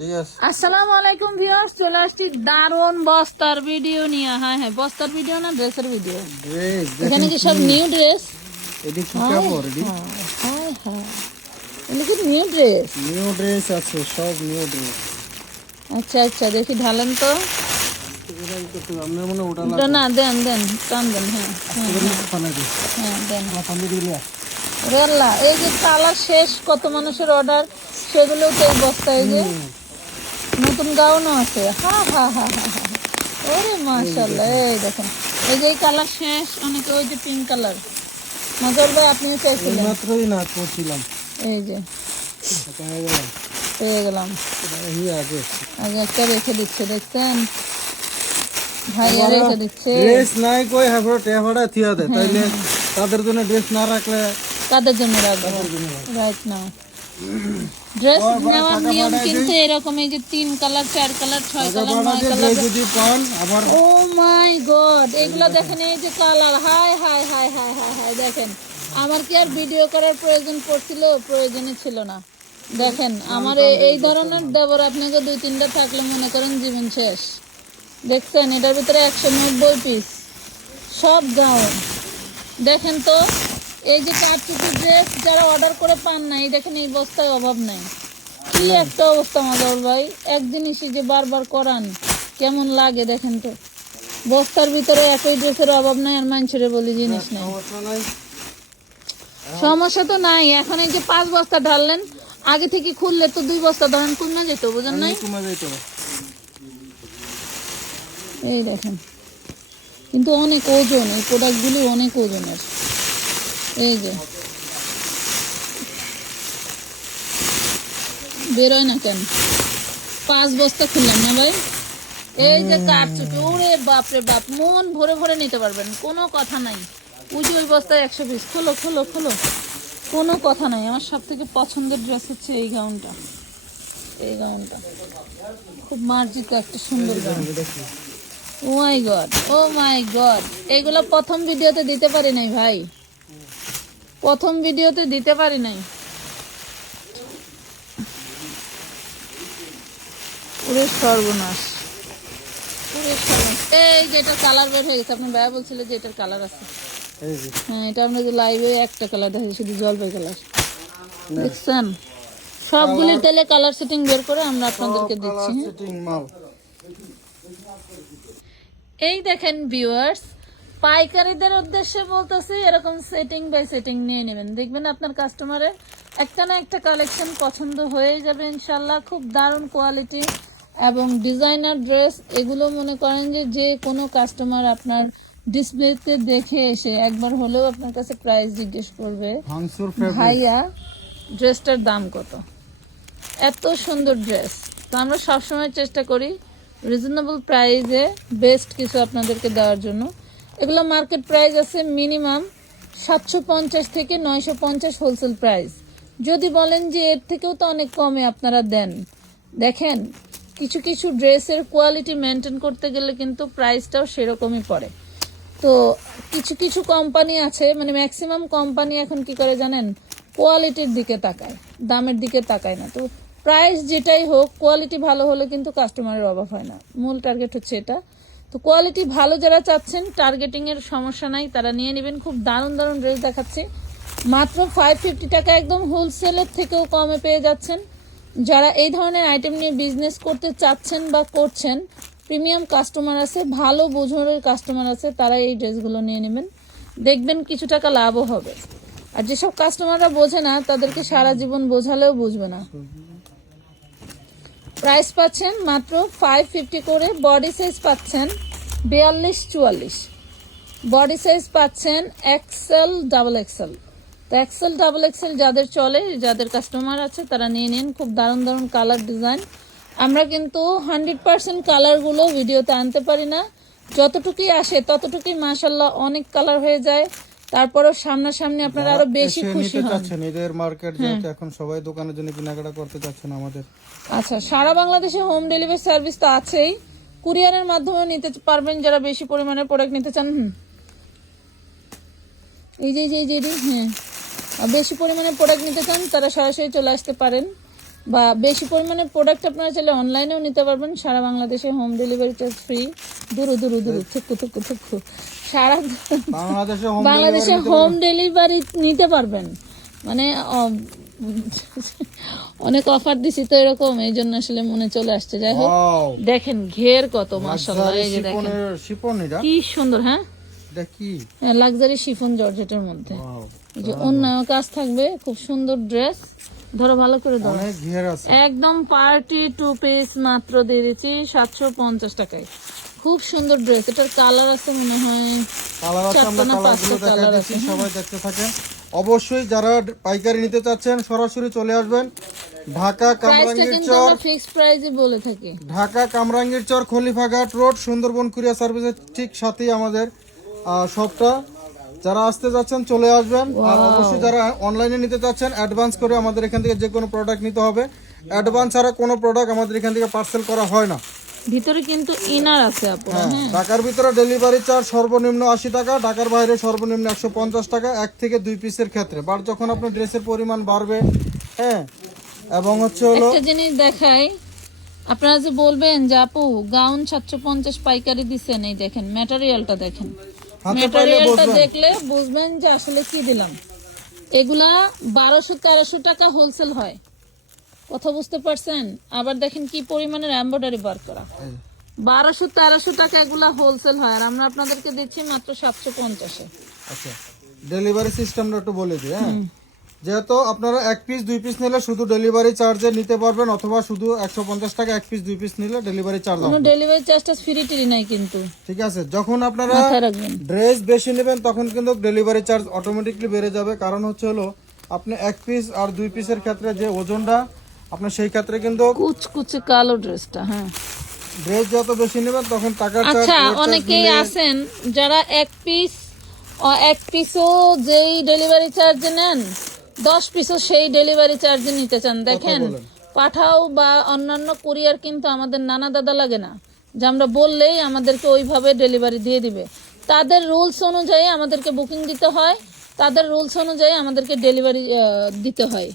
আসসালামু আলাইকুম ভিউয়ার্স চলে আসছি দারুণ বস্তার ভিডিও নিয়ে। হ্যাঁ হ্যাঁ বস্তার ভিডিও না ড্রেসের ভিডিও? এখানে কি সব নিউ ড্রেস? এটি কি কাপড় এটি। হ্যাঁ হ্যাঁ নিউ ড্রেস? নিউ ড্রেস আছে সব নিউ ড্রেস। আচ্ছা আচ্ছা দেখি ঢালেন তো। না দেন দেন টান দেন হ্যাঁ হ্যাঁ হ্যাঁ। দেন। রেল্লা এই যে কালার শেষ কত মানুষের অর্ডার সেগুলো তো এই বস্তায় যে। নতুন গাউনও আছে হা হা হা হা হা ওরে মাশাল্লাহ এই দেখেন এই যে কালার শেষ অনেকে ওই যে পিঙ্ক কালার মজর ভাই আপনিও চাইছিলেন মাত্রই না করছিলাম এই যে পেয়ে গেলাম পেয়ে গেলাম এই আগে আগে একটা রেখে দিচ্ছে দেখছেন ভাইয়া রেখে দিচ্ছে ড্রেস নাই কই হাফড়া টেফড়া থিয়া দে তাইলে তাদের জন্য ড্রেস না রাখলে কাদের জন্য রাখব রাইট নাও ড্রেস নেওয়ার নিয়ম কিন্তু এরকম এই যে তিন কালার চার কালার ছয় কালার নয় কালার যদি পান আবার ও মাই গড এগুলো দেখেন। এই যে colour high high high high high high দেখেন। আমার কি আর ভিডিও করার প্রয়োজন পড়ছিল? প্রয়োজনই ছিল না। দেখেন আমার এই- এই ধরনের দেবর আপনাকে দুই তিনটা থাকলে মনে করেন জীবন শেষ। দেখছেন এটার ভিতরে একশো নব্বই পিস সব গাউন দেখেন তো এই যে কারচুপি ড্রেস যারা অর্ডার করে পান নাই দেখেন এই বস্তায় অভাব নাই। কি একটা অবস্থা মাজাউল ভাই। এক জিনিসই যে বারবার করান কেমন লাগে দেখেন তো। বস্তার ভিতরে একই ড্রেসের অভাব নাই আর মানুষের বলি জিনিস নাই। সমস্যা তো নাই। এখন এই যে পাঁচ বস্তা ঢাললেন আগে থেকে খুললে তো দুই বস্তা ধরেন কমে যেত বুঝেন নাই? এই দেখেন। কিন্তু অনেক ওজন এই প্রোডাক্টগুলি অনেক ওজনের। এই যে। বেরোয় না কেন? পাঁচ বস্তা খুললাম না ভাই? এই যে কারচুপি ওরে বাপরে বাপ মন ভরে ভরে নিতে পারবেন কোনো কথা নাই। ওই যে ওই বস্তায় একশো পিস খোলো খোলো খোলো। কোনো কথা নাই আমার সব থেকে পছন্দের ড্রেস হচ্ছে এই গাউনটা। এই গাউনটা। খুব মার্জিত একটা সুন্দর gown. Oh my god oh my god এগুলো প্রথম ভিডিওতে দিতে পারি নাই ভাই। প্রথম ভিডিওতে দিতে পারি নাই। পুরো সর্বনাশ। এই যে এটা কালার বের হয়ে গেছে আপনি ভাইয়া বলছিল যে এটার কালার আছে। হ্যাঁ এটা আমরা যে লাইভে একটা কালার দেখি শুধু জলপাই কালার দেখছেন? সবগুলির তেলে কালার সেটিং বের করে আমরা আপনাদেরকে দিচ্ছি হ্যাঁ? এই দেখেন ভিউয়ার্স পাইকারিদের উদ্দেশ্যে বলতেছি এরকম সেটিং বাই সেটিং নিয়ে নেবেন। দেখবেন আপনার কাস্টমারের একটা না একটা কালেকশন পছন্দ হয়ে যাবে ইনশাল্লাহ খুব দারুণ কোয়ালিটি এবং ডিজাইনার ড্রেস এগুলো মনে করেন যে যে কোনো কাস্টমার আপনার ডিসপ্লেতে দেখে এসে একবার হলেও আপনার কাছে প্রাইস জিজ্ঞেস করবে ভাইয়া ড্রেসটার দাম কত? এত সুন্দর ড্রেস তো আমরা সবসময় চেষ্টা করি রিজনেবল প্রাইসে বেস্ট কিছু আপনাদেরকে দেওয়ার জন্য। এগুলো মার্কেট প্রাইস আছে মিনিমাম সাতশো পঞ্চাশ থেকে নয়শো পঞ্চাশ হোলসেল প্রাইস যদি বলেন যে এর থেকেও তো অনেক কমে আপনারা দেন। দেখেন, কিছু কিছু ড্রেসের কোয়ালিটি মেনটেন করতে গেলে কিন্তু প্রাইসটাও সেরকমই পড়ে। তো কিছু কিছু কোম্পানি আছে মানে ম্যাক্সিমাম কোম্পানি এখন কি করে জানেন? কোয়ালিটির দিকে তাকায়, দামের দিকে তাকায় না। তো প্রাইস যেটাই হোক কোয়ালিটি ভালো হলে কিন্তু কাস্টমারের অভাব হয় না। মূল টার্গেট হচ্ছে এটা। তো কোয়ালিটি ভালো যারা চাচ্ছেন টার্গেটিং এর সমস্যা নাই, তারা নিয়ে নেবেন। খুব দারুণ দারুণ ড্রেস দেখাচ্ছে। মাত্র ফাইভ ফিফটি টাকা একদম হোলসেলের থেকেও কমে পেয়ে যাচ্ছেন। যারা এই ধরনের আইটেম নিয়ে বিজনেস করতে চাচ্ছেন বা করছেন প্রিমিয়াম কাস্টমার আছে, ভালো বোঝনের কাস্টমার আছে, তারা এই ড্রেসগুলো নিয়ে নেবেন। দেখবেন কিছু টাকা লাভও হবে। আর যেসব কাস্টমাররা বোঝে না, তাদেরকে সারা জীবন বোঝালেও বুঝবে না। প্রাইস পাচ্ছেন মাত্র ফাইভ ফিফটি করে। বডি সাইজ পাচ্ছেন বিয়াল্লিশ চুয়াল্লিশ। বডি সাইজ পাচ্ছেন এক্সেল ডাবল এক্সেল তো এক্সেল ডাবল এক্সেল যাদের চলে, যাদের কাস্টমার আছে, তারা নিয়ে নিন। খুব দারুণ দারুণ কালার ডিজাইন আমরা কিন্তু হান্ড্রেড পার্সেন্ট কালারগুলো ভিডিওতে আনতে পারি না। যতটুকুই আসে, ততটুকুই মাসাল্লাহ অনেক কালার হয়ে যায়। তারপরেও সামনাসামনি আপনারা আরও বেশি খুশি হন। এদের মার্কেট যেহেতু এখন সবাই দোকানের জন্য কেনাকাটা করতে চাচ্ছেন আমাদের। আচ্ছা সারা বাংলাদেশে হোম ডেলিভারি সার্ভিস তো আছেই। কুরিয়ারের মাধ্যমে নিতে পারবেন যারা বেশি পরিমাণে প্রোডাক্ট নিতে চান। এই যে এই যে হ্যাঁ। আর বেশি পরিমাণে প্রোডাক্ট নিতে চান তারা সরাসরি চলে আসতে পারেন। বা বেশি পরিমাণে প্রোডাক্ট আপনারা চাইলে অনলাইনেও নিতে পারবেন। সারা বাংলাদেশে হোম ডেলিভারি চার্জ ফ্রি দূরু দূরু দূরু থুকু থুকু থুকু। সারা বাংলাদেশে হোম বাংলাদেশে হোম ডেলিভারি নিতে পারবেন। মানে অনেক অফার দিছি তো এরকম এই জন্য আসলে মনে চলে আসছে। যাই হোক দেখেন ঘের কত মাসাল্লাহ এই যে দেখেন। শিপন এটা? কি সুন্দর হ্যাঁ? এটা কি? লাক্সারি শিফন জর্জেটের মধ্যে। যে অন্য কাজ থাকবে খুব সুন্দর ড্রেস ধরো ভালো করে আছে। একদম পার্টি টু পিস মাত্র দিয়ে দিচ্ছি সাতশো পঞ্চাশ টাকায়। খুব সুন্দর ড্রেস এটার কালার আছে মনে হয় কালার আছে দিচ্ছি সবাই দেখতে থাকেন। অবশ্যই যারা পাইকারি নিতে চাচ্ছেন সরাসরি চলে আসবেন। ঢাকা কামরাঙ্গীর চর। ফিক্সড প্রাইসে বলে থাকি। ঢাকা কামরাঙ্গীর চর খলিফাঘাট রোড সুন্দরবন কুরিয়ার সার্ভিসের ঠিক সাথেই আমাদের শপটা যারা আসতে যাচ্ছেন চলে আসবেন। আর অবশ্যই যারা অনলাইনে নিতে চাচ্ছেন অ্যাডভান্স করে আমাদের এখান থেকে যে কোনো প্রোডাক্ট নিতে হবে। অ্যাডভান্স ছাড়া কোনো প্রোডাক্ট আমাদের এখান থেকে পার্সেল করা হয় না। ভিতরে কিন্তু ইনার আছে আপু হ্যাঁ ঢাকার ভিতরে ডেলিভারি চার্জ সর্বনিম্ন আশি টাকা ঢাকার বাইরে সর্বনিম্ন একশো পঞ্চাশ টাকা এক থেকে দুই পিসের ক্ষেত্রে। বাট যখন আপনার ড্রেসের পরিমাণ বাড়বে হ্যাঁ এবং হচ্ছে হলো একটা জিনিস দেখাই আপনারা যে বলবেন যে আপু গাউন সাতশো পঞ্চাশ পাইকারি দিচ্ছেন এই দেখেন ম্যাটেরিয়ালটা দেখেন। বুঝবেন। দেখলে বুঝবেন যে আসলে কি দিলাম। এগুলা বারোশো তেরোশো টাকা হোলসেল হয়। কথা বুঝতে পারছেন? আবার দেখেন কি পরিমাণের এম্ব্রয়ডারি বার করা। বারোশো তেরোশো টাকা এগুলা হোলসেল হয়। আর আমরা আপনাদেরকে দিচ্ছি মাত্র সাতশো পঞ্চাশে। আচ্ছা। ডেলিভারি সিস্টেমটা একটু বলে দিই হ্যাঁ? যেহেতু আপনারা এক পিস দুই পিস নিলে শুধু ডেলিভারি চার্জে নিতে পারবেন অথবা শুধু একশো পঞ্চাশ টাকা এক পিস দুই পিস নিলে ডেলিভারি চার্জ কোনো ডেলিভারি চার্জটা ফ্রি টিরি নাই কিন্তু। ঠিক আছে যখন আপনারা ড্রেস বেশি নেবেন তখন কিন্তু ডেলিভারি চার্জ অটোমেটিকলি বেড়ে যাবে। কারণ হচ্ছে হলো আপনি এক পিস আর দুই পিসের ক্ষেত্রে যে ওজনটা আপনার সেই ক্ষেত্রে কিন্তু কুচকুচে কালো ড্রেসটা হ্যাঁ। ড্রেস যত বেশি নেবেন তখন টাকা চার্জ আচ্ছা অনেকেই আছেন যারা এক পিস এক পিসও যেই ডেলিভারি চার্জ নেন দশ পিসও সেই ডেলিভারি চার্জ নিতে চান। দেখেন পাঠাও বা অন্যান্য কুরিয়ার কিন্তু আমাদের নানা দাদা লাগে না। যে আমরা বললেই আমাদেরকে ওইভাবে ডেলিভারি দিয়ে দিবে। তাদের রুলস অনুযায়ী আমাদেরকে বুকিং দিতে হয়। তাদের রুলস অনুযায়ী আমাদেরকে ডেলিভারি দিতে হয়।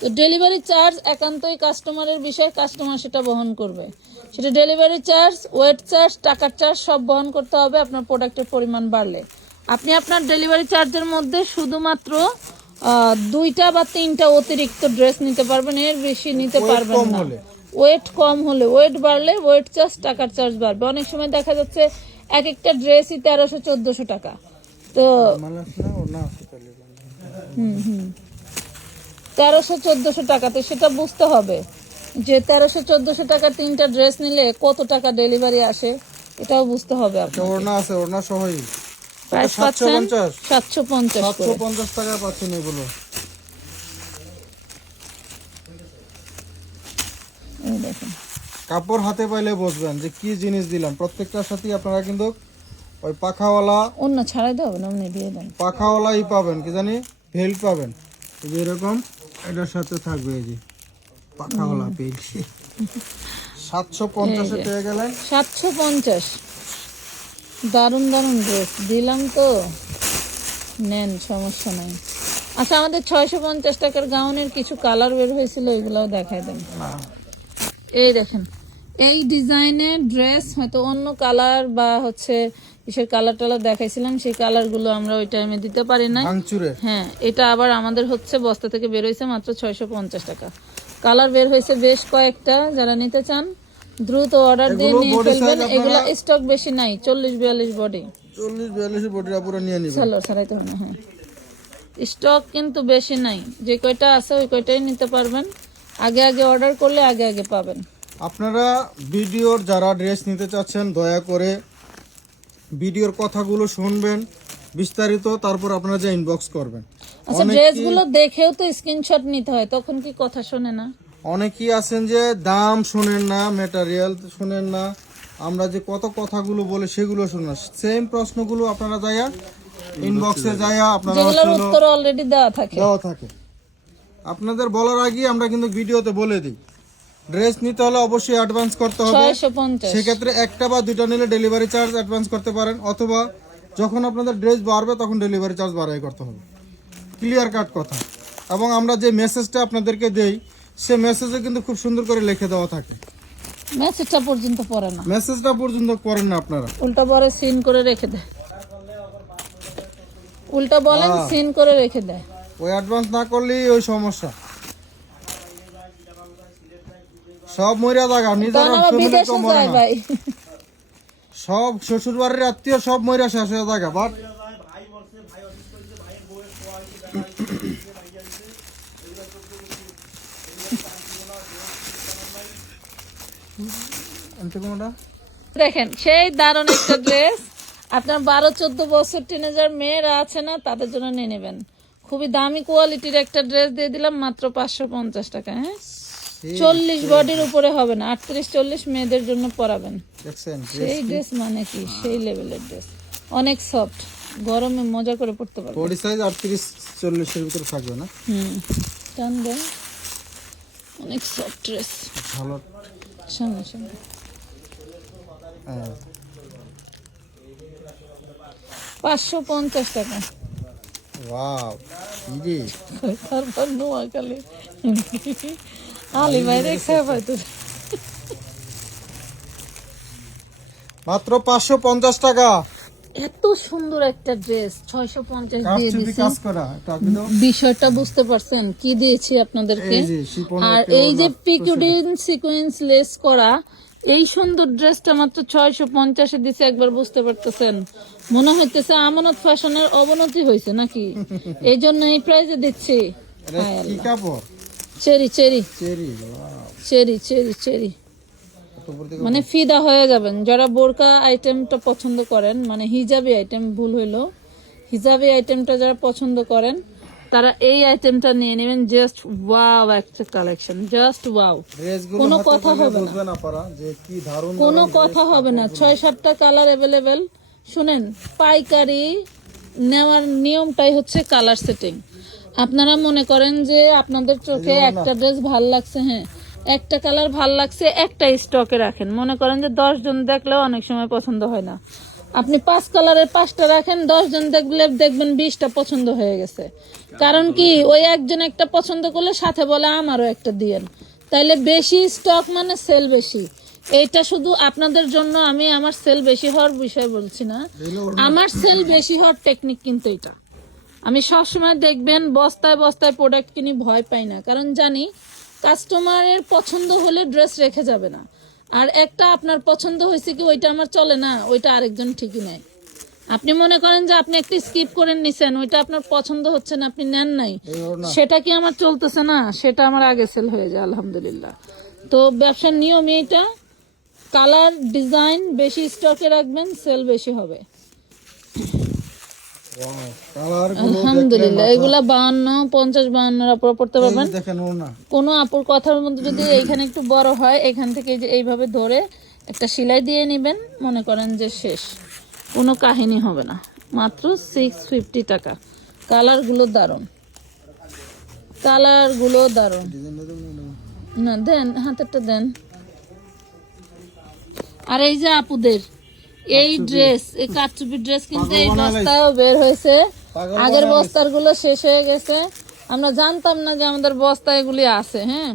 তো ডেলিভারি চার্জ একান্তই কাস্টমারের বিষয় কাস্টমার সেটা বহন করবে। সেটা ডেলিভারি চার্জ ওয়েট চার্জ টাকার চার্জ সব বহন করতে হবে আপনার প্রোডাক্টের পরিমাণ বাড়লে। আপনি আপনার ডেলিভারি চার্জের মধ্যে শুধুমাত্র দুইটা বা তিনটা অতিরিক্ত ড্রেস নিতে পারবেন এর বেশি নিতে পারবেন না। ওয়েট কম হলে ওয়েট বাড়লে ওয়েট চার্জ টাকার চার্জ বাড়বে। অনেক সময় দেখা যাচ্ছে এক একটা ড্রেসই তেরোশো চোদ্দশো টাকা। তো। হুম হুম। তেরোশো চোদ্দশো টাকাতে সেটা বুঝতে হবে যে তেরোশো চোদ্দশো টাকা তিনটা ড্রেস নিলে কত টাকা ডেলিভারি আসে এটাও বুঝতে হবে আপনার ওড়না আছে ওড়না সহই। প্রাইস পাচ্ছেন? পঞ্চাশ। সাতশো পঞ্চাশ সাতশো করে। পঞ্চাশ টাকা পাচ্ছেন এগুলো। এই দেখেন। কাপড় হাতে পাইলে বুঝবেন যে কি জিনিস দিলাম। প্রত্যেকটার সাথেই আপনারা কিন্তু ওই পাখাওয়ালা অন্য ছাড়াই হবে না অমনি দিয়ে দেন। পাখাওয়ালা পাবেন কি জানি? বেল্ট পাবেন। এই এরকম এটার সাথে থাকবে এই যে পাখাওয়ালা বেল্ট সাতশো পঞ্চাশে পেয়ে গেলেন। সাতশো পঞ্চাশ। দারুণ দারুণ ড্রেস দিলাম তো। নেন সমস্যা নাই। আচ্ছা আমাদের ছয়শো পঞ্চাশ টাকার গাউনের কিছু কালার বের হয়েছিল ওইগুলোও দেখাই দেন। এই দেখেন এই ডিজাইনের ড্রেস হয়তো অন্য কালার বা হচ্ছে কিসের কালার টালার দেখাইছিলাম সেই কালারগুলো আমরা ওই টাইমে দিতে পারি ভাঙচুরের। হ্যাঁ এটা আবার আমাদের হচ্ছে বস্তা থেকে বের হয়েছে মাত্র ছয়শো পঞ্চাশ টাকা। কালার বের হয়েছে বেশ কয়েকটা যারা নিতে চান দ্রুত অর্ডার দিয়ে নিয়ে ফেলবেন। এগুলো স্টক বেশি নাই চল্লিশ বিয়াল্লিশ বডি চল্লিশ বিয়াল্লিশ বডি পুরো নিয়ে নিবেন। সালোয়ার ছাড়াইতে হবে হ্যাঁ। স্টক কিন্তু বেশি নাই যে কয়টা আছে ওই কয়টাই নিতে পারবেন। আগে আগে অর্ডার করলে আগে আগে পাবেন। আপনারা ভিডিওর যারা ড্রেস নিতে চাচ্ছেন দয়া করে ভিডিওর কথাগুলো শুনবেন বিস্তারিত তারপর আপনারা যে ইনবক্স করবেন। আচ্ছা ড্রেসগুলো দেখেও তো স্ক্রিনশট নিতে হয় তখন কি কথা শোনে না? অনেকেই আছেন যে দাম শোনেন না ম্যাটেরিয়াল শোনেন না। আমরা যে কত কথাগুলো বলে সেগুলো শুনেন না। সেম প্রশ্নগুলো আপনারা যাইয়া ইনবক্সে যাইয়া আপনারা উত্তর অলরেডি দেওয়া থাকে। দেওয়া থাকে। আপনাদের বলার আগে আমরা কিন্তু ভিডিওতে বলে দিই। ড্রেস নিতে হলে অবশ্যই অ্যাডভান্স করতে হবে। সেক্ষেত্রে একটা বা দুইটা নিলে ডেলিভারি চার্জ অ্যাডভান্স করতে পারেন অথবা যখন আপনাদের ড্রেস বাড়বে তখন ডেলিভারি চার্জ বাড়াই করতে হবে। ক্লিয়ার কাট কথা। এবং আমরা যে মেসেজটা আপনাদেরকে দেই সে মেসেজে কিন্তু খুব সুন্দর করে লিখে দেওয়া থাকে। মেসেজটা পর্যন্ত পড়ে না। মেসেজটা পর্যন্ত করেন না আপনারা। উল্টা পরে সিন করে রেখে দেয়। উল্টা বলেন। সিন করে রেখে দেয়। ওই অ্যাডভান্স না করলেই ওই সমস্যা। সব মরিয়া জায়গা নিজের সব শ্বশুর বাড়ির আত্মীয় সব মরিয়া শেষ হয়ে জায়গা বাট দেখেন সেই দারুণ একটা ড্রেস আপনার বারো চোদ্দ বছর টিনেজার মেয়েরা আছে না তাদের জন্য নিয়ে নেবেন। খুবই দামি কোয়ালিটির একটা ড্রেস দিয়ে দিলাম মাত্র পাঁচশো পঞ্চাশ টাকা হ্যাঁ? চল্লিশ বডির উপরে হবে না আটত্রিশ চল্লিশ মেয়েদের জন্য পরাবেন। সেই ড্রেস মানে কি? সেই লেভেলের ড্রেস অনেক সফট গরমে মজা করে পড়তে পারবে বডি সাইজ আটত্রিশ চল্লিশের ভিতরে থাকবে না? হুম টান দেন। অনেক সফট ড্রেস ভালো। সামনে সামনে। পাঁচশো পঞ্চাশ টাকা। ওয়াও তারপর নোয়াখালী। আলি ভাই রেখা পাইতো মাত্র পাঁচশো পঞ্চাশ টাকা। এত সুন্দর একটা ড্রেস ছয়শো পঞ্চাশ দিয়ে দাও। বিষয়টা বুঝতে পারছেন কি দিয়েছি আপনাদেরকে? আর এই যে পিকুডিন সিকোয়েন্স লেস করা এই সুন্দর ড্রেসটা মাত্র ছয়শো পঞ্চাশে দিছে একবার বুঝতে পারতেছেন। মনে হইতেছে আমানত ফ্যাশনের অবনতি হয়েছে নাকি? এই জন্য এই প্রাইজে দিচ্ছি cherry cherry. Cherry cherry cherry মানে ফিদা হয়ে যাবেন। যারা বোরকা আইটেমটা পছন্দ করেন মানে হিজাবি আইটেম ভুল হইল হিজাবি আইটেমটা যারা পছন্দ করেন তারা এই আইটেমটা নিয়ে নেবেন জাস্ট ওয়াও একটা কালেকশন জাস্ট ওয়াও কোনো কথা হবে না। কোনো কথা হবে না। ছয় সাতটা কালার অ্যাভেলেবেল শুনেন পাইকারি নেওয়ার নিয়মটাই হচ্ছে কালার সেটিং আপনারা মনে করেন যে আপনাদের চোখে একটা ড্রেস ভালো লাগছে হ্যাঁ। একটা কালার ভালো লাগছে একটা স্টকে রাখেন। মনে করেন যে দশ জন দেখলেও অনেক সময় পছন্দ হয় না। আপনি পাঁচ কালারের পাঁচটা রাখেন, দশজন দেখলে দেখবেন বিশটা পছন্দ হয়ে গেছে। কারণ কি, ওই একজন একটা পছন্দ করলে সাথে বলে আমারও একটা দিয়েন। তাইলে বেশি স্টক মানে সেল বেশি। এইটা শুধু আপনাদের জন্য, আমি আমার সেল বেশি হওয়ার বিষয় বলছি না। আমার সেল বেশি হওয়ার টেকনিক কিন্তু এটা আমি সবসময় দেখবেন, বস্তায় বস্তায় প্রোডাক্ট কিনি, ভয় পাই না। কারণ জানি কাস্টমারের পছন্দ হলে ড্রেস রেখে যাবে না। আর একটা আপনার পছন্দ হয়েছে কি ওইটা আমার চলে না ওইটা আরেকজন ঠিকই নেয়। আপনি মনে করেন যে আপনি একটা স্কিপ করে নিছেন ওইটা আপনার পছন্দ হচ্ছে না আপনি নেন নাই। সেটা কি আমার চলতেছে না? সেটা আমার আগে সেল হয়ে যায় আলহামদুলিল্লাহ। তো ব্যবসার নিয়ম এটা কালার ডিজাইন বেশি স্টকে রাখবেন সেল বেশি হবে। আলহামদুলিল্লাহ। এগুলা বাহান্ন পঞ্চাশ বাহান্নর পড়তে পারবেন। কোনো আপুর কথার মধ্যে যদি এইখানে একটু বড় হয় এখান থেকে যে এইভাবে ধরে একটা সেলাই দিয়ে নেবেন মনে করেন যে শেষ। কোনো কাহিনী হবে না। মাত্র সিক্স ফিফটি টাকা। কালারগুলো দারুণ। কালারগুলো দারুণ। ডিজাইনটা দেখুন না। না দেন হাতেরটা দেন। আর এই যে আপুদের এই ড্রেস এই কাটচুপি ড্রেস কিন্তু এই বস্তায়ও বের হয়েছে। আগের বস্তারগুলো শেষ হয়ে গেছে। আমরা জানতাম না যে আমাদের বস্তা এগুলি আছে হ্যাঁ?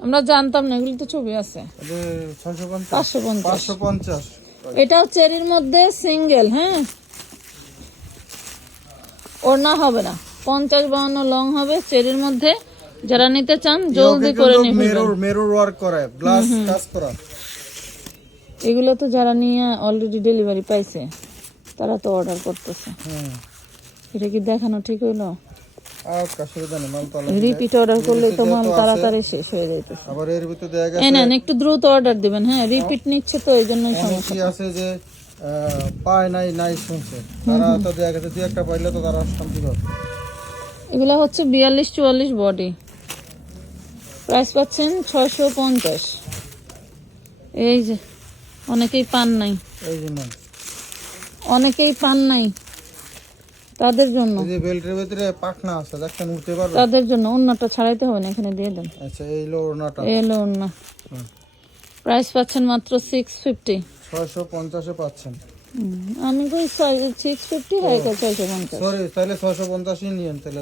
আমরা জানতাম না এগুলি তো ছবি আছে। পাঁচশো পঞ্চাশ। এটাও চেরির মধ্যে সিঙ্গেল হ্যাঁ? ওর না হবে না। পঞ্চাশ বাউন্ন লং হবে চেরির মধ্যে। যারা নিতে চান জলদি করে মেরুর মেরুর ওয়ার্ক করা গ্লাস কাজ করা। এগুলো তো যারা নিয়ে অলরেডি ডেলিভারি পাইছে তারা তো অর্ডার করতেছে। এটা কি দেখানো ঠিক হইল। রিপিট অর্ডার করলে তো মাল তাড়াতাড়ি শেষ হয়ে যাইতেছে। আবার এর ভিতরে দেখা গেছে এই নেন একটু দ্রুত অর্ডার দিবেন হ্যাঁ রিপিট নিচ্ছে তো এই জন্যই সমস্যা আছে যে পায় নাই নাই শুনছে। তারা তো দেখা গেছে দুই একটা পাইলে তো তারা শান্তি পাবে এগুলো হচ্ছে বিয়াল্লিশ চুয়াল্লিশ বডি প্রাইস পাচ্ছেন ছয়শো পঞ্চাশ। এই যে অনেকেই পান নাই। এই অনেকেই পান নাই। তাদের জন্য। এই যে বেল্টের ভিতরে পাখনা আছে দেখছেন উঠতে পারবে। তাদের জন্য অন্যটা ছাড়াইতে হবে না এখানে দিয়ে দেন। আচ্ছা এই লো ওড়নাটা। এলো অন্য হুম। প্রাইস পাচ্ছেন মাত্র সিক্স ফিফটি ছয়শো পঞ্চাশে পাচ্ছেন। আমি কই সিক্স ফিফটি হয় ছয়শো পঞ্চাশ। সরি তাহলে ছয়শো পঞ্চাশই নিয়েন তাহলে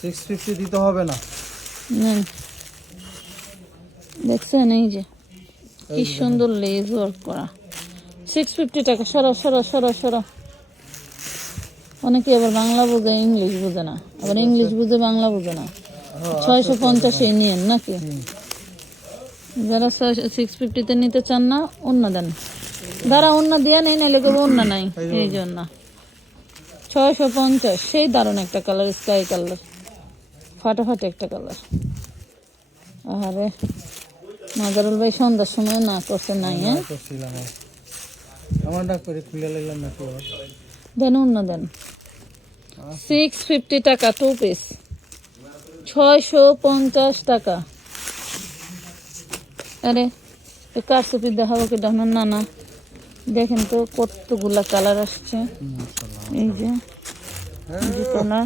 সিক্স ফিফটি দিতে হবে না। দেখছেন এই যে। কি সুন্দর লেজ ওয়ার্ক করা। সিক্স ফিফটি টাকা সরো সরো সরো সরো। অনেকে আবার বাংলা বোঝে ইংলিশ বোঝে না। আবার ইংলিশ বুঝে বাংলা বোঝে না। ছয়শো পঞ্চাশে নিয়েন নাকি? যারা সিক্স ফিফটিতে নিতে চান না অন্য দেন। যারা অন্য দিয়ে নেই নাইলে কেবল অন্য নাই। এই জন্য ছয়শো পঞ্চাশ সেই দারুণ একটা কালার স্কাই কালার ফাটাফাটি একটা কালার আরে নাজারুল ভাই সন্ধ্যার সময় না করছে নাই হ্যাঁ? করছিলাম আমার করে খুলে লাগলাম না তো। দেন অন্য দেন। সিক্স ফিফটি টাকা টু পিস ছয়শো পঞ্চাশ টাকা। আরে কারসুপি দেখাবো কি ডাকবেন না না। দেখেন তো কতগুলা কালার আসছে। এই যে এই যে কালার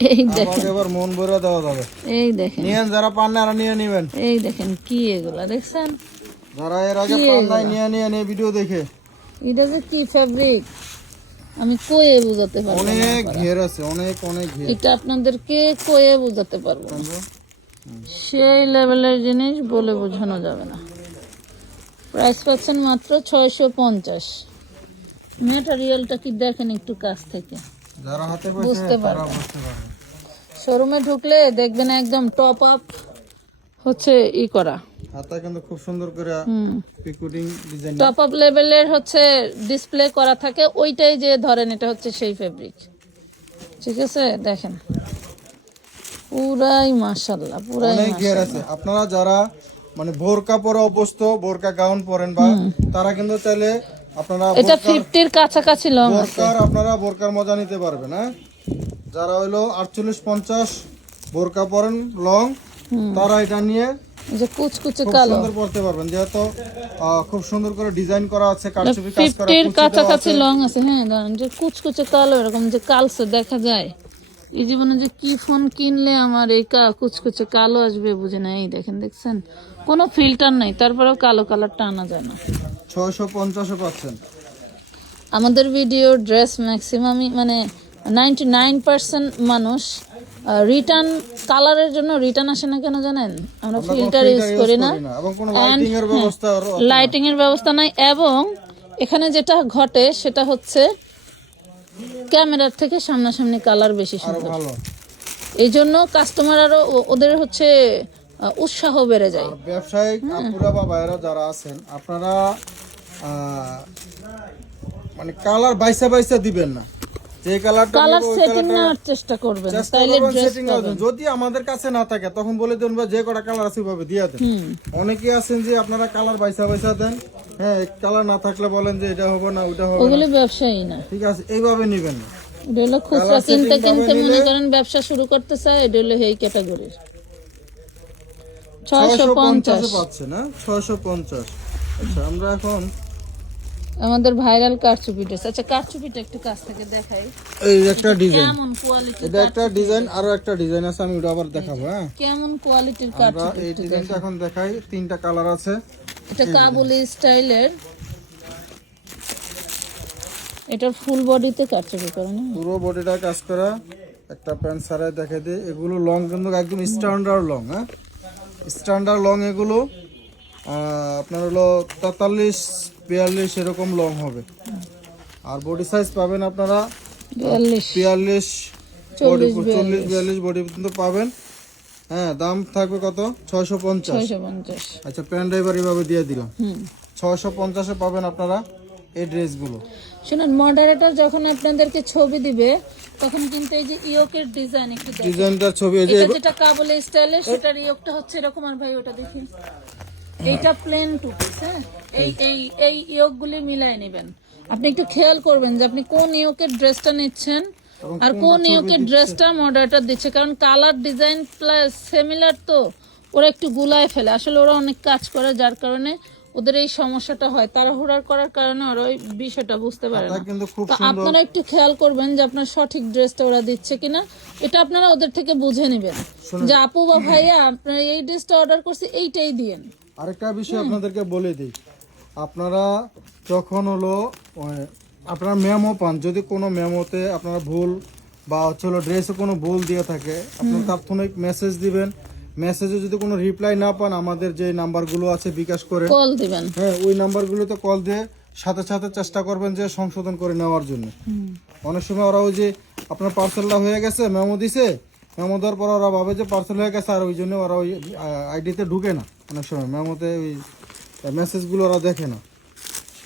এই দেখেন। এবার মন ভরে দেওয়া যাবে। এই দেখেন। নিয়েন যারা পান না নিয়ে নেবেন। এই দেখেন কি এগুলা দেখছেন? যারা এর আগে পান নাই নিয়ে নিয়ে নিয়ে ভিডিও দেখে। এটা যে কি ফ্যাব্রিক আমি কয়ে বোঝাতে পারব অনেক ঘের আছে অনেক অনেক ঘের। এটা আপনাদেরকে কয়ে বোঝাতে পারব। সেই লেভেলের জিনিস বলে বোঝানো যাবে না। প্রাইস পাচ্ছেন মাত্র ছয়শো পঞ্চাশ। ম্যাটেরিয়ালটা কি দেখেন একটু কাছ থেকে? যারা হাতে বুঝতে পারবে। বুঝতে পারবে। শোরুমে ঢুকলে দেখবেন একদম টপ আপ হচ্ছে ই করা। হাতে কিন্তু খুব সুন্দর করে পিকুটিং ডিজাইন টপ আপ লেভেলের হচ্ছে ডিসপ্লে করা থাকে ওইটাই যে ধরেন এটা হচ্ছে সেই ফেব্রিক ঠিক আছে? দেখেন। পুরাই মাশাল্লাহ পুরাই অনেক ঘের আছে। আপনারা যারা মানে বোরকা পরে অভ্যস্ত বোরকা গাউন পরেন বা তারা কিন্তু চাইলে আপনারা এটা ফিফটির কাছাকাছি লং আছে। বোরকার আপনারা বোরকার মজা নিতে পারবেন হ্যাঁ? যারা হইল আটচল্লিশ পঞ্চাশ বোরকা পরেন লং তারা এটা নিয়ে যে কুচকুচে কালো। সুন্দর পড়তে পারবেন যেহেতু খুব সুন্দর করে ডিজাইন করা আছে কারচুপি কাজ করা ফিফটির কুচি দেওয়া কাছাকাছি লং আছে হ্যাঁ ধরেন যে কুচকুচে কালো এরকম যে কালসে দেখা যায়। এই জীবনে যে কি ফোন কিনলে আমার এই কুচকুচে কালো আসবে বুঝে না এই দেখেন দেখছেন? কোনো ফিল্টার নাই তারপরেও কালো কালারটা আনা যায় না। ছয়শো পঞ্চাশে পাচ্ছেন। আমাদের ভিডিও ড্রেস ম্যাক্সিমামই মানে নাইনটি নাইন পার্সেন্ট মানুষ রিটার্ন কালারের জন্য রিটার্ন আসে না কেন জানেন? আমরা ফিল্টার ইউজ করি না। এবং কোনো লাইটিং এর ব্যবস্থা আরো- লাইটিং এর ব্যবস্থা নাই এবং এখানে যেটা ঘটে সেটা হচ্ছে ক্যামেরার থেকে সামনাসামনি কালার বেশি সুন্দর। এই জন্য কাস্টমার আরও ও- ওদের হচ্ছে উৎসাহ বেড়ে যায়। ব্যবসায়িক আপুরা বা ভাইরা যারা আছেন আপনারা মানে কালার বাইসা বাইসা দিবেন না। যে কালারটা কালার সেটিং নেওয়ার চেষ্টা করবেন তাইলে জন্য। যদি আমাদের কাছে না থাকে তখন বলে দেন বা যে কটা কালার আছে ওইভাবে দিয়ে দেন। হুম। অনেকে আছেন যে আপনারা কালার বাইসা বাইসা দেন। হ্যাঁ কালার না থাকলে বলেন যে এটা হবে না ওটা হবে ওগুলো ব্যবসায়ী না। ঠিক আছে এইভাবে নিবেন না। এটা হলো খুচরা। কিনতে কিনতে মনে করেন ব্যবসা শুরু করতে চায় এটা হলো এই ক্যাটাগরির ছয়শো পঞ্চাশ পাচ্ছেন হ্যাঁ ছয়শো পঞ্চাশ। আচ্ছা আমরা এখন আমাদের ভাইরাল কারচুপি ড্রেস। আচ্ছা কারচুপিটা একটু কাছ থেকে দেখাই। এই একটা ডিজাইন। কেমন কোয়ালিটি এটা একটা ডিজাইন আরও একটা ডিজাইন আছে আমি ওটা আবার দেখাবো হ্যাঁ? কেমন কোয়ালিটির আমরা কারচুপি এই ডিজাইনটা এখন দেখাই তিনটা কালার আছে। এটা কাবুলি স্টাইলের। এটা ফুল বডিতে কারচুপি করে না? পুরো বডিটা কাজ করা একটা প্যান্ট সারাই দেখে দিই। এগুলো লং কিন্তু একদম স্ট্যান্ডার্ড লং হ্যাঁ? স্ট্যান্ডার্ড লং এগুলো আপনার হলো তেতাল্লিশ বিয়াল্লিশ এরকম লং হবে। আর বডি সাইজ পাবেন আপনারা বিয়াল্লিশ। চল্লিশ, বিয়াল্লিশ। বডি পর্যন্ত পাবেন। হ্যাঁ দাম থাকবে কত? ছয়শো পঞ্চাশ। আচ্ছা প্যান্ট ড্রাইভার এভাবে দিয়ে দিলাম। ছয়শো পঞ্চাশে পাবেন আপনারা। এই ড্রেসগুলো। শুনুন মডারেটর যখন আপনাদেরকে ছবি দিবে তখন কিন্তু এই যে ইয়োকের ডিজাইন একটু ডিজাইনটার ছবি এই যে যেটা কাবুলি স্টাইলের সেটার ইয়োকটা হচ্ছে এরকম আর ভাই ওটা দেখি। এইটা প্লেন টু পিস হ্যাঁ? এই এই এই ইয়োকগুলি মিলাই নেবেন। আপনি একটু খেয়াল করবেন যে আপনি কোন ইয়োকের ড্রেসটা নিচ্ছেন আর কোন ইয়োকের ড্রেসটা মডারেটর দিচ্ছে কারণ কালার ডিজাইন প্লাস সিমিলার তো ওরা একটু গুলায় ফেলে। আসলে ওরা অনেক কাজ করে যার কারণে ওদের এই সমস্যাটা হয় তাড়াহুড়ার করার কারণে ওরা ওই বিষয়টা বুঝতে পারে না। তো আপনারা একটু খেয়াল করবেন যে আপনার সঠিক ড্রেসটা ওরা দিচ্ছে কিনা। এটা আপনারা ওদের থেকে বুঝে নেবেন যে আপু বা ভাইয়া আপনার এই ড্রেসটা অর্ডার করছি এইটাই দিয়েন। আরেকটা বিষয় আপনাদেরকে বলে দিই। আপনারা যখন হলো আপনারা মেমো পান। যদি কোনো মেমোতে আপনারা ভুল বা হচ্ছে হলো ড্রেসে কোনো ভুল দিয়ে থাকে আপনারা তাৎক্ষণিক মেসেজ দিবেন। মেসেজে যদি কোনো রিপ্লাই না পান আমাদের যে নাম্বারগুলো আছে বিকাশ করে কল দিবেন। হ্যাঁ ওই নাম্বারগুলোতে কল দিয়ে সাথে সাথে চেষ্টা করবেন যে সংশোধন করে নেওয়ার জন্য। অনেক সময় ওরা ওই যে আপনার পার্সেলটা হয়ে গেছে মেমো দিছে মেমো দেওয়ার পর ওরা ভাবে যে পার্সেল হয়ে গেছে আর ওই জন্য ওরা ওই আইডিতে ঢুকে না। অনেক সময় মেমোতে ওই মেসেজগুলো ওরা দেখে না।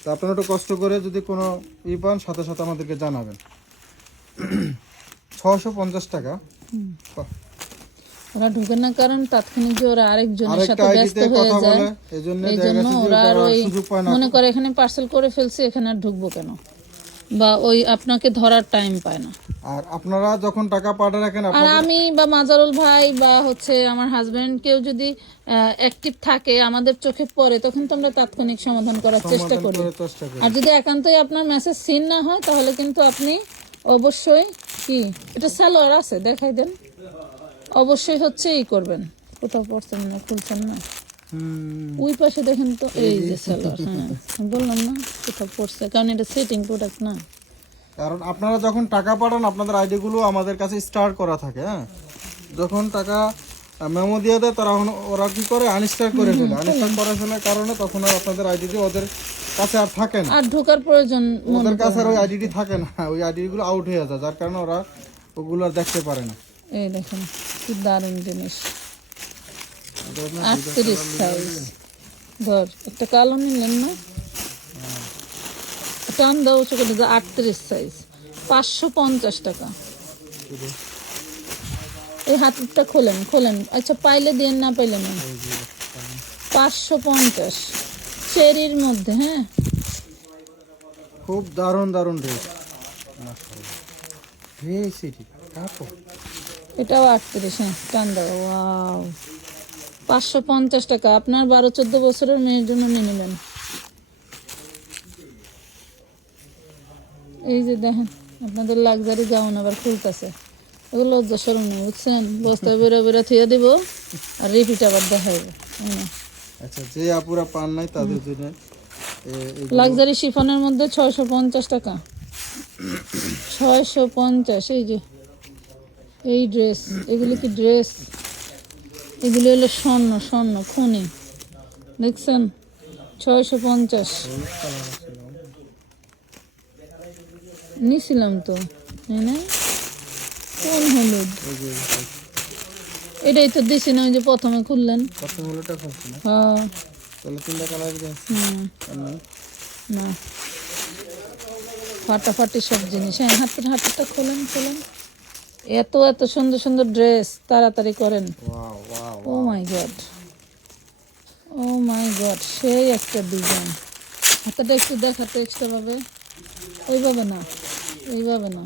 তা আপনারা একটু কষ্ট করে যদি কোনো ই পান সাথে সাথে আমাদেরকে জানাবেন। ছশো পঞ্চাশ টাকা। ওরা ঢুকে না কারণ তাৎক্ষণিক যে ওরা আরেকজনের সাথে ব্যস্ত হয়ে যায় এই জন্য ওরা আর ওই মনে করে এখানে পার্সেল করে ফেলছে এখানে আর ঢুকবো কেন? বা ওই আপনাকে ধরার টাইম পায় না। আর আপনারা যখন টাকা পাঠা রাখেন আর আমি বা মাজারুল ভাই বা হচ্ছে আমার হাজবেন্ড কেউ যদি অ্যাক্টিভ থাকে আমাদের চোখে পড়ে তখন তো আমরা তাৎক্ষণিক সমাধান করার চেষ্টা করি। আর যদি একান্তই আপনার মেসেজ সিন না হয় তাহলে কিন্তু আপনি অবশ্যই কি এটা স্যালোয়ার আছে দেখাই দেন। অবশ্যই হচ্ছে এই করবেন। কোথাও পড়ছেন না খুলছেন না। ওই পাশে দেখেন তো এই যে সালোয়ার হ্যাঁ। বললাম না কোথাও পড়ছে কারণ এটা সেটিং প্রোডাক্ট না। কারণ আপনারা যখন টাকা পাঠান আপনাদের আইডি গুলো আমাদের কাছে স্টার করা থাকে হ্যাঁ। যখন টাকা মেমো দিয়ে দেয় তারা ওরা কি করে? আনস্টার করে ফেলে। আনস্টার করে ফেলার কারণে তখন আর আপনাদের আইডিটি ওদের কাছে আর থাকে না। আর ঢোকার প্রয়োজন ওদের কাছে আর ওই আইডিটি থাকে না। ওই আইডি গুলো আউট হয়ে যায় যার কারণে ওরা ওগুলো আর দেখতে পারে না। এই দেখেন কি দারুণ জিনিস। আটত্রিশ সাইজ ধর একটা কালো নিলেন না? টান দাও উঁচু করে দাও আটত্রিশ সাইজ পাঁচশো পঞ্চাশ টাকা। এই হাতেরটা খোলেন খোলেন। আচ্ছা পাইলে দিয়ে না পাইলে না? পাঁচশো পঞ্চাশ। চেরির মধ্যে হ্যাঁ? খুব দারুণ দারুণ ড্রেস এটি কাপড় এটাও আটত্রিশ হ্যাঁ টান দাও ওয়াও পাঁচশো পঞ্চাশ টাকা আপনার বারো চোদ্দ বছরের মেয়ের জন্য নিয়ে নেবেন এই যে দেখেন আপনাদের লাক্সারি গাউন আবার খুলতেছে। ওগুলো লজ্জা সরম নেই বুঝছেন? বস্তা বেরো বেরো থুয়ে দিব আর রিপিট আবার দেখাইব আচ্ছা যে আপুরা পান নাই তাদের জন্য লাক্সারি শিফনের মধ্যে ছয়শো পঞ্চাশ টাকা। ছয়শো পঞ্চাশ এই যে। এই ড্রেস এগুলো কি ড্রেস এগুলো হলো স্বর্ণ স্বর্ণ খনি। দেখছেন? ছয়শো পঞ্চাশ। নিছিলাম তো কোন হলুদ? এটাই তো দিছি না ওই যে প্রথমে খুললেন। হলোটা খুলছি হ্যাঁ। তাহলে তিনটা কালার না। ফাটাফাটি সব জিনিস। হ্যাঁ হাতের হাতেরটা খোলেন খোলেন। এত এত সুন্দর সুন্দর ড্রেস তাড়াতাড়ি করেন। ও my god oh my god সেই একটা ডিজাইন হাতাটা একটু দেখাতে এক্সট্রা ভাবে ওইভাবে না ওইভাবে না।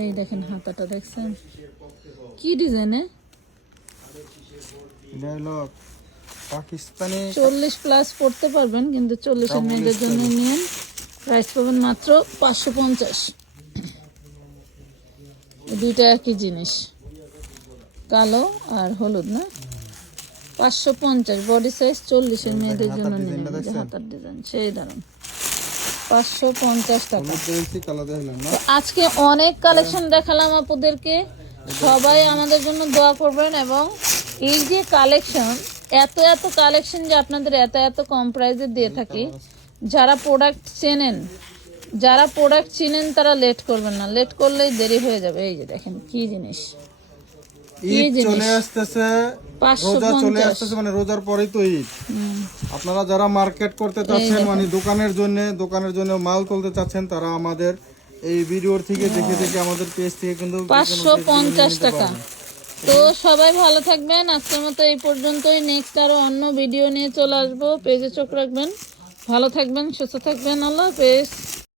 এই দেখেন হাতাটা দেখছেন? কি ডিজাইনে পাকিস্তানি চল্লিশ প্লাস পড়তে পারবেন কিন্তু চল্লিশের মেয়েদের জন্য নিয়েন প্রাইস পাবেন মাত্র পাঁচশো পঞ্চাশ। দুইটা একই জিনিস। কালো আর হলুদ না? পাঁচশো পঞ্চাশ বডি সাইজ চল্লিশের মেয়েদের জন্য নিলেন হাতার ডিজাইন সেই দারুণ পাঁচশো পঞ্চাশ টাকা। আজকে অনেক কালেকশন দেখালাম আপুদেরকে। সবাই আমাদের জন্য দোয়া করবেন এবং এই যে কালেকশন এত এত কালেকশন যে আপনাদের এত এত কম প্রাইসে দিয়ে থাকি যারা প্রোডাক্ট চেনেন যারা প্রোডাক্ট চিনেন তারা লেট করবেন না। লেট করলেই দেরি হয়ে যাবে। এই যে দেখেন কি জিনিস? চলে আসতেছে পাঁচশো রোজা চলে আসতেছে মানে রোজার পরেই তো ঈদ। আপনারা যারা মার্কেট করতে চাচ্ছেন মানে দোকানের জন্য দোকানের জন্য মাল তুলতে চাচ্ছেন তারা আমাদের এই ভিডিওর থেকে দেখে দেখে আমাদের পেজ থেকে কিন্তু পাঁচশো পঞ্চাশ টাকা। তো সবাই ভালো থাকবেন। আজকের মতো এই পর্যন্তই। নেক্সট আরও অন্য ভিডিও নিয়ে চলে আসব। পেজে চোখ রাখবেন। ভালো থাকবেন সুস্থ থাকবেন। আল্লাহ হাফেজ।